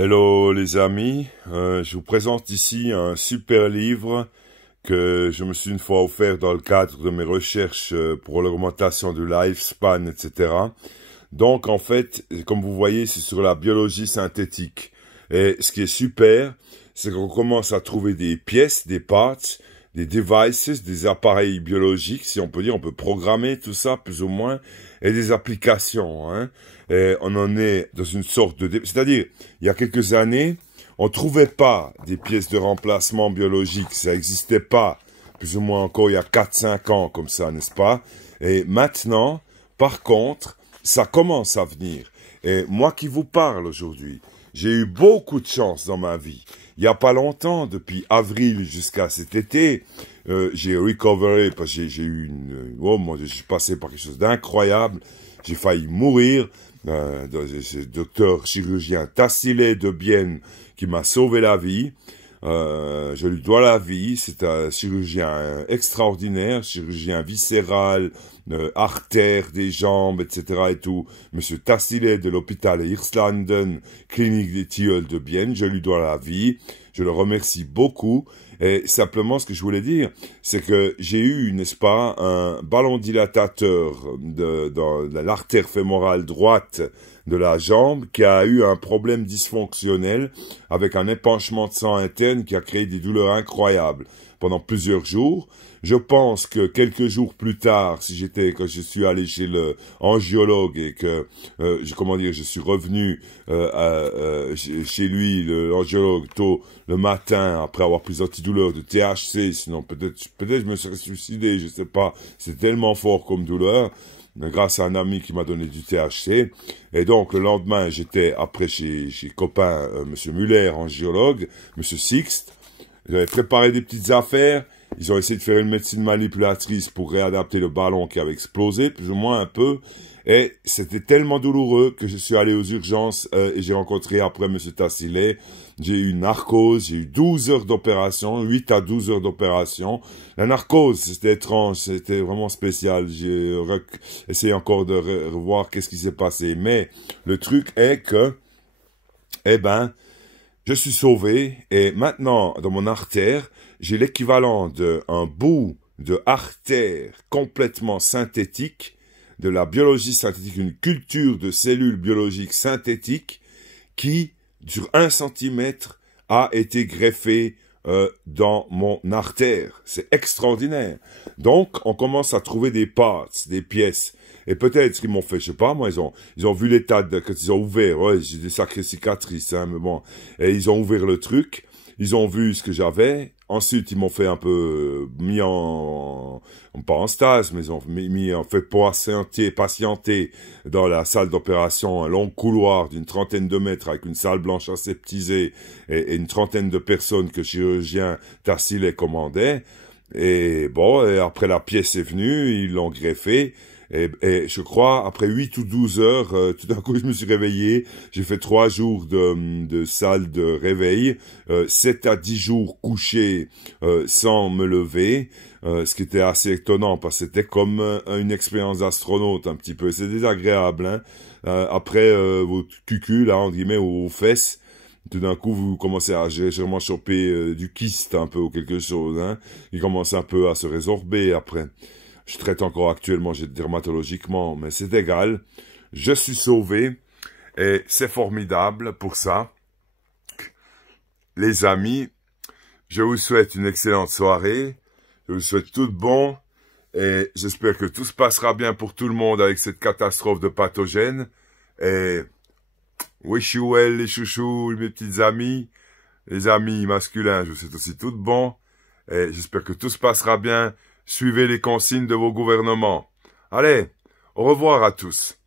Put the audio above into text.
Hello les amis, je vous présente ici un super livre que je me suis une fois offert dans le cadre de mes recherches pour l'augmentation du lifespan, etc. Donc en fait, comme vous voyez, c'est sur la biologie synthétique. Et ce qui est super, c'est qu'on commence à trouver des pièces, des parts, des devices, des appareils biologiques, si on peut dire, on peut programmer tout ça plus ou moins, et des applications, hein. Et on en est dans une sorte de... C'est-à-dire, il y a quelques années, on trouvait pas des pièces de remplacement biologiques, ça n'existait pas, plus ou moins encore il y a 4-5 ans comme ça, n'est-ce pas? Et maintenant, par contre, ça commence à venir. Et moi qui vous parle aujourd'hui, j'ai eu beaucoup de chance dans ma vie. Il n'y a pas longtemps, depuis avril jusqu'à cet été, j'ai recoveré parce que j'ai eu une... Oh mon Dieu, je suis passé par quelque chose d'incroyable. J'ai failli mourir. Ce docteur chirurgien Tassile de Bienne qui m'a sauvé la vie. Je lui dois la vie. C'est un chirurgien extraordinaire, chirurgien viscéral, artère des jambes, etc. et tout. Monsieur Tassile de l'hôpital Hirslanden, clinique des Tilleuls de Bienne. Je lui dois la vie. Je le remercie beaucoup. Et simplement, ce que je voulais dire, c'est que j'ai eu, n'est-ce pas, un ballon dilatateur dans l'artère fémorale droite de la jambe qui a eu un problème dysfonctionnel avec un épanchement de sang interne qui a créé des douleurs incroyables pendant plusieurs jours. Je pense que quelques jours plus tard, quand je suis allé chez le angiologue et que, je suis revenu chez lui, l'angiologue, tôt le matin, après avoir pris antidouleur de THC, sinon peut-être je me serais suicidé, je sais pas, c'est tellement fort comme douleur, grâce à un ami qui m'a donné du THC. Et donc, le lendemain, j'étais après chez copain, monsieur Muller, angiologue, monsieur Sixt. J'avais préparé des petites affaires. Ils ont essayé de faire une médecine manipulatrice pour réadapter le ballon qui avait explosé, plus ou moins un peu. Et c'était tellement douloureux que je suis allé aux urgences et j'ai rencontré après M. Tassile. J'ai eu une narcose, j'ai eu 12 heures d'opération, 8 à 12 heures d'opération. La narcose, c'était étrange, c'était vraiment spécial. J'ai essayé encore de revoir qu'est-ce qui s'est passé. Mais le truc est que, je suis sauvé et maintenant, dans mon artère, j'ai l'équivalent d'un bout de artère complètement synthétique, de la biologie synthétique, une culture de cellules biologiques synthétiques qui, sur 1 centimètre, a été greffée dans mon artère. C'est extraordinaire. Donc, on commence à trouver des parts, des pièces. Et peut-être qu'ils m'ont fait, je sais pas, moi, ils ont vu l'état quand ils ont ouvert, ouais, j'ai des sacrées cicatrices, hein, mais bon. Et ils ont ouvert le truc, ils ont vu ce que j'avais. Ensuite, ils m'ont fait un peu, pas en stase, mais ils ont fait patienter dans la salle d'opération, un long couloir d'une 30aine de mètres avec une salle blanche aseptisée et une 30aine de personnes que le chirurgien Tassile commandait. Et bon, et après la pièce est venue, ils l'ont greffé. Et je crois, après 8 ou 12 heures, tout d'un coup, je me suis réveillé. J'ai fait 3 jours de salle de réveil, 7 à 10 jours couché sans me lever, ce qui était assez étonnant, parce que c'était comme une expérience d'astronaute, un petit peu. C'est désagréable, hein. Après, votre cucu, là, entre guillemets, aux fesses, tout d'un coup, vous commencez à légèrement choper du kyste, un peu, ou quelque chose, hein. Il commence un peu à se résorber, après. Je traite encore actuellement dermatologiquement, mais c'est égal. Je suis sauvé et c'est formidable pour ça. Les amis, je vous souhaite une excellente soirée. Je vous souhaite tout de bon et j'espère que tout se passera bien pour tout le monde avec cette catastrophe de pathogène. Et wish you well les chouchous, mes petits amis, les amis masculins, je vous souhaite aussi tout de bon. Et j'espère que tout se passera bien. Suivez les consignes de vos gouvernements. Allez, au revoir à tous.